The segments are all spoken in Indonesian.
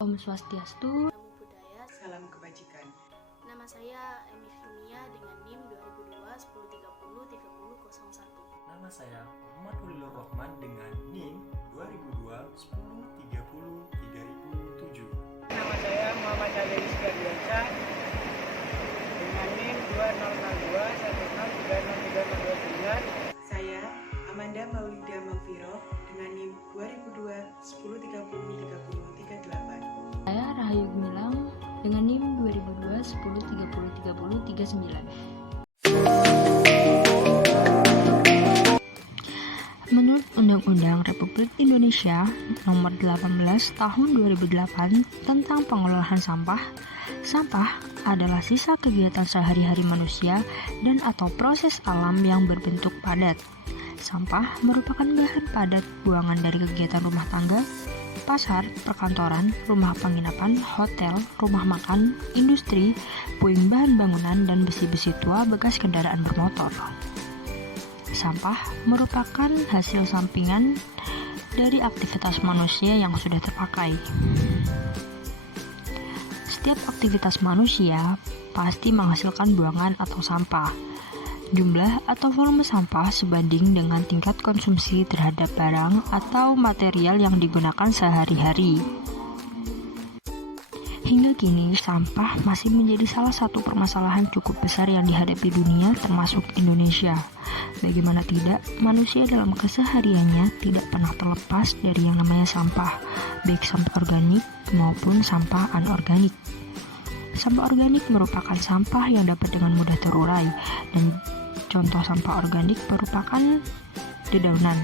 Om Swastiastu. Namo Buddhaya. Salam kebajikan. Nama saya Emi Filmia dengan NIM 2002 1030 3001. Nama saya Muhammad Hulilur Rahman dengan NIM 2002 1030 3007. Nama saya Muhammad Ali Rizkyadiansyah dengan NIM 2002 1030 3029. Saya Amanda Maulida Mafiro dengan NIM 2002 1030 3038. Saya Rahayu Gemilang dengan NIM 2002 1030 30 39. Menurut Undang-Undang Republik Indonesia Nomor 18 Tahun 2008 tentang pengelolaan sampah, sampah adalah sisa kegiatan sehari-hari manusia dan atau proses alam yang berbentuk padat. Sampah merupakan bahan padat buangan dari kegiatan rumah tangga, pasar, perkantoran, rumah penginapan, hotel, rumah makan, industri, puing bahan bangunan, dan besi-besi tua bekas kendaraan bermotor. Sampah merupakan hasil sampingan dari aktivitas manusia yang sudah terpakai. Setiap aktivitas manusia pasti menghasilkan buangan atau sampah. Jumlah atau volume sampah sebanding dengan tingkat konsumsi terhadap barang atau material yang digunakan sehari-hari. Hingga kini, sampah masih menjadi salah satu permasalahan cukup besar yang dihadapi dunia, termasuk Indonesia. Bagaimana tidak, manusia dalam kesehariannya tidak pernah terlepas dari yang namanya sampah, baik sampah organik maupun sampah anorganik. Sampah organik merupakan sampah yang dapat dengan mudah terurai, dan contoh sampah organik merupakan dedaunan.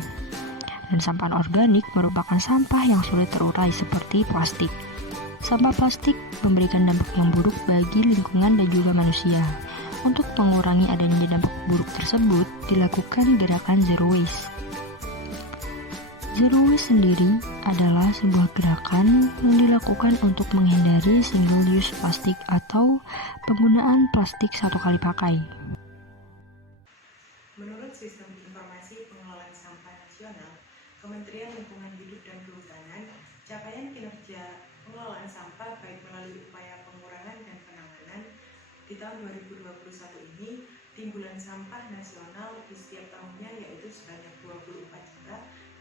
Dan sampah anorganik merupakan sampah yang sulit terurai seperti plastik. Sampah plastik memberikan dampak yang buruk bagi lingkungan dan juga manusia. Untuk mengurangi adanya dampak buruk tersebut, dilakukan gerakan Zero Waste. Zero Waste sendiri adalah sebuah gerakan yang dilakukan untuk menghindari single use plastik atau penggunaan plastik satu kali pakai. Menurut Sistem Informasi Pengelolaan Sampah Nasional, Kementerian Lingkungan Hidup dan Kehutanan, capaian kinerja pengelolaan sampah baik melalui upaya pengurangan dan penanganan di tahun 2021 ini, timbulan sampah nasional di setiap tahunnya yaitu sebanyak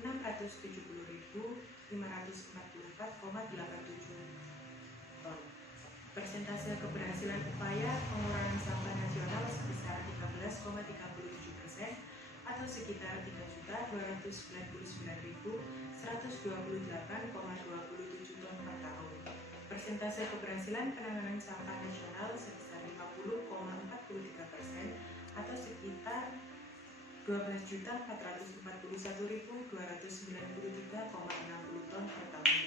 24.670.544,87 ton. Persentase keberhasilan upaya pengurangan sampah nasional sebesar 13,37% atau sekitar 3.299.128,27 ton per tahun. Persentase keberhasilan penanganan sampah nasional sebesar 50,43% atau sekitar 12.441.293,60 ton per tahun.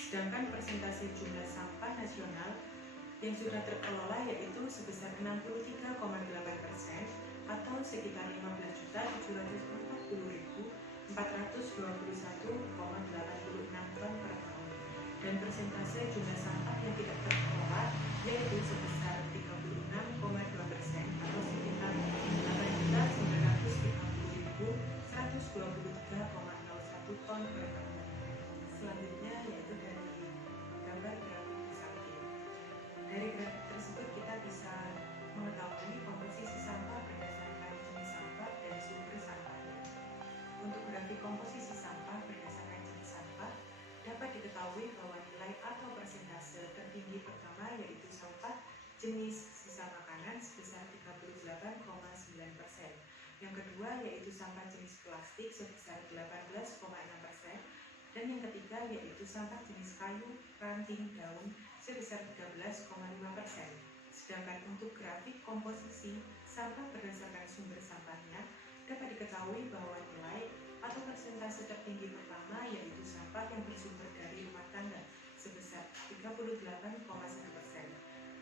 Sedangkan persentase jumlah sampah nasional yang sudah terkelola yaitu sebesar 63,8% atau sekitar 15.740.421,86 ton per tahun. Dan persentase jumlah sampah yang tidak terkelola yaitu sebesar 36,2% atau sekitar 8.930.123,01 ton per tahun. Selanjutnya yaitu dari gambar grafik di samping. Dari grafik tersebut kita bisa mengetahui komposisi sampah berdasarkan jenis sampah dan sumber sampahnya. Untuk grafik komposisi sampah berdasarkan jenis sampah, dapat diketahui bahwa nilai atau persentase tertinggi pertama yaitu sampah jenis sisa makanan sebesar 38,9%. Yang kedua yaitu sampah jenis plastik sebesar 18,6%. Dan yang ketiga yaitu sampah jenis kayu, ranting, daun sebesar 13,5%. Sedangkan untuk grafik komposisi sampah berdasarkan sumber sampahnya, dapat diketahui bahwa nilai atau persentase tertinggi pertama yaitu sampah yang bersumber dari rumah tangga sebesar 38,1%.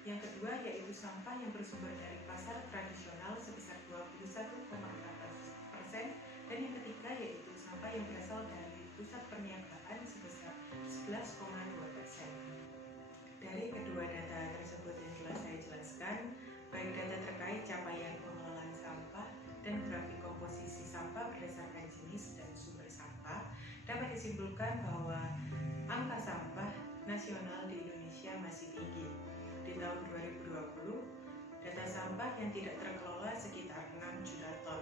Yang kedua yaitu sampah yang bersumber dari pasar tradisional sebesar 21,4%. Dan yang ketiga yaitu sampah yang berasal dari pusat perniagaan sebesar 11,2%. Dari kedua data tersebut yang telah saya jelaskan, baik data terkait capaian pengelolaan sampah dan grafik komposisi sampah berdasarkan jenis dan sumber sampah, dapat disimpulkan bahwa angka sampah nasional di sampah yang tidak terkelola sekitar 6 juta ton.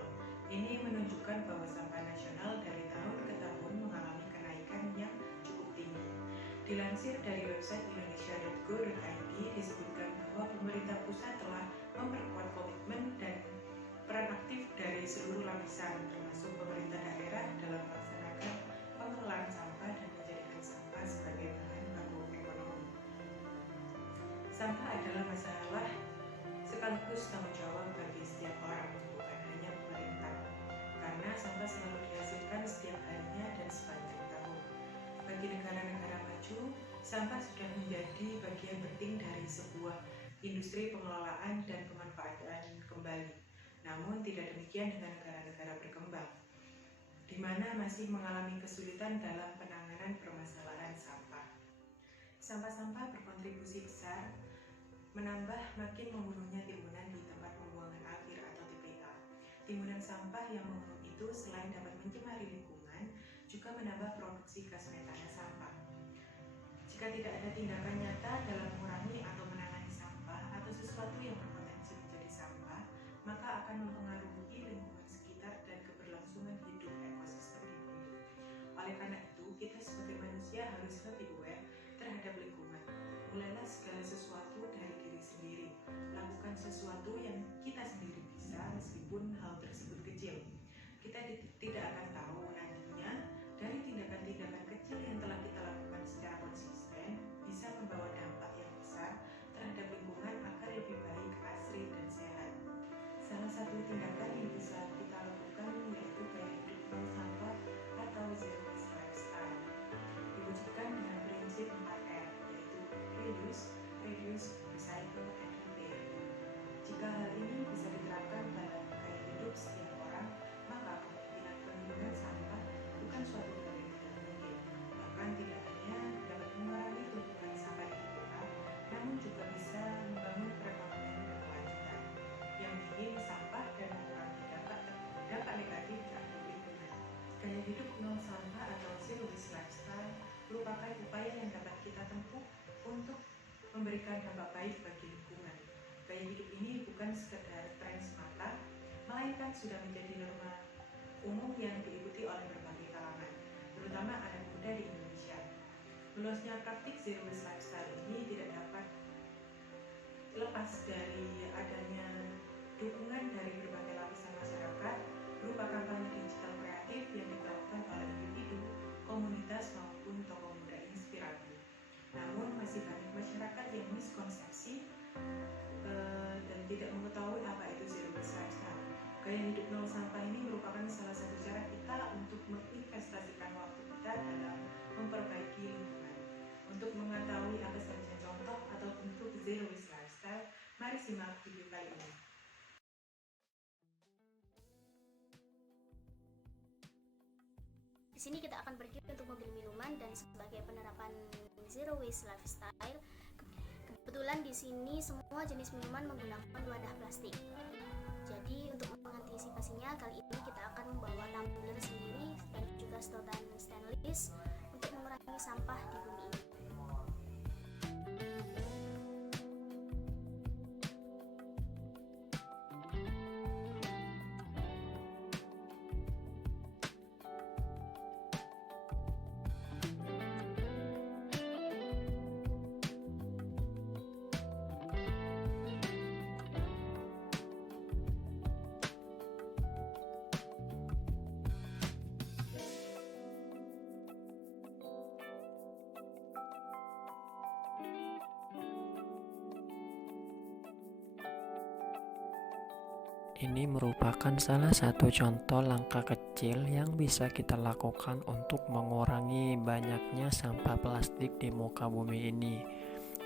Ini menunjukkan bahwa sampah nasional dari tahun ke tahun mengalami kenaikan yang cukup tinggi. Dilansir dari website indonesia.go.id disebutkan bahwa pemerintah pusat telah memperkuat komitmen dan peran aktif dari seluruh lapisan, termasuk pemerintah daerah dalam melaksanakan pengelolaan sampah dan menjadikan sampah sebagai bahan baku ekonomi. Sampah adalah masalah sekaligus tanggung jawab bagi setiap orang, bukan hanya pemerintah, karena sampah selalu dihasilkan setiap harinya dan sepanjang tahun. Bagi negara-negara maju, sampah sudah menjadi bagian penting dari sebuah industri pengelolaan dan pemanfaatan kembali. Namun tidak demikian dengan negara-negara berkembang, di mana masih mengalami kesulitan dalam penanganan permasalahan sampah. Sampah-sampah berkontribusi besar menambah makin membunuhnya timbunan di tempat pembuangan akhir atau TPA. Timbunan sampah yang membunuh itu selain dapat mencemari lingkungan, juga menambah produksi gas metana sampah. Jika tidak ada tindakan nyata dalam mengurangi atau menangani sampah atau sesuatu yang berpotensi menjadi sampah, maka akan mempengaruhi lingkungan sekitar dan keberlangsungan hidup ekosistem di bumi. Oleh karena itu, kita sebagai manusia harus lebih aware terhadap lingkungan. Mulailah segala sesuatu dari diri sendiri. Lakukan sesuatu yang kita sendiri bisa, meskipun hal tersebut kecil. Kita tidak akan tahu nantinya dari tindakan-tindakan kecil yang telah kita lakukan secara konsisten bisa membawa dampak yang besar terhadap lingkungan agar lebih baik, asri, dan sehat. Salah satu tindakan yang bisa kita lakukan yaitu gaya hidup nol sampah atau zero waste lifestyle. Diwujudkan dengan prinsip 4R, yaitu reduce, recycle, and repair. Jika hal ini bisa diterapkan pada gaya hidup setiap orang, maka kemungkinan penurunan sampah bukan suatu hal yang tidak mungkin. Bahkan tidak hanya dapat mengurangi tumpukan sampah di TPA, namun juga bisa membangun perekonomian berkelanjutan yang minim sampah dan mengurangi dampak negatif terhadap lingkungan. Gaya hidup nol sampah atau zero waste lifestyle merupakan upaya yang dapat kita tempuh untuk memberikan dampak baik bagi lingkungan. Gaya hidup ini bukan sekedar tren semata, melainkan sudah menjadi norma umum yang diikuti oleh berbagai kalangan, terutama anak muda di Indonesia. Meluasnya praktik zero waste lifestyle ini tidak dapat lepas dari adanya dukungan dari berbagai lapisan masyarakat berupa kampanye digital kreatif yang dilakukan oleh individu, komunitas maupun tokoh muda inspiratif. Namun masih banyak masyarakat yang miskonsepsi dan tidak mengetahui apa itu zero waste lifestyle. Gaya hidup nol sampah ini merupakan salah satu cara kita untuk menginvestasikan waktu kita dalam memperbaiki lingkungan. Untuk mengetahui apa saja contoh atau bentuk zero waste lifestyle, mari simak video kali ini. Di sini kita akan pergi untuk mobil minuman dan sebagai penerapan zero waste lifestyle. Kebetulan di sini semua jenis minuman menggunakan wadah plastik. Jadi untuk mengantisipasinya, kali ini kita akan membawa tumbler sendiri dan juga sedotan stainless untuk mengurangi sampah di bumi ini. Ini merupakan salah satu contoh langkah kecil yang bisa kita lakukan untuk mengurangi banyaknya sampah plastik di muka bumi ini.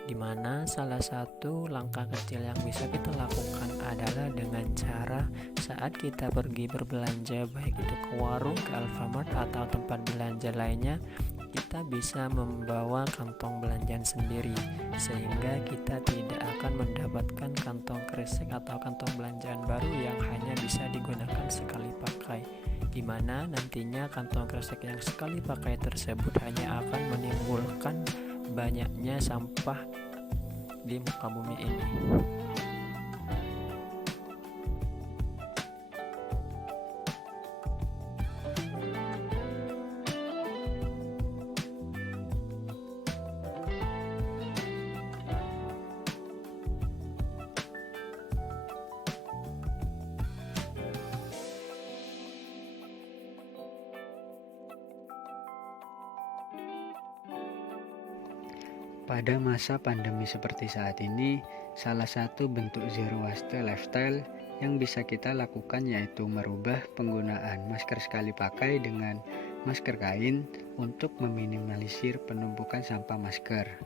Di mana salah satu langkah kecil yang bisa kita lakukan adalah dengan cara saat kita pergi berbelanja, baik itu ke warung, ke Alfamart atau tempat belanja lainnya, kita bisa membawa kantong belanjaan sendiri, sehingga kita tidak akan mendapatkan kantong kresek atau kantong belanjaan baru yang hanya bisa digunakan sekali pakai, di mana nantinya kantong kresek yang sekali pakai tersebut hanya akan menimbulkan banyaknya sampah di muka bumi ini. Pada masa pandemi seperti saat ini, salah satu bentuk zero waste lifestyle yang bisa kita lakukan yaitu merubah penggunaan masker sekali pakai dengan masker kain untuk meminimalisir penumpukan sampah masker.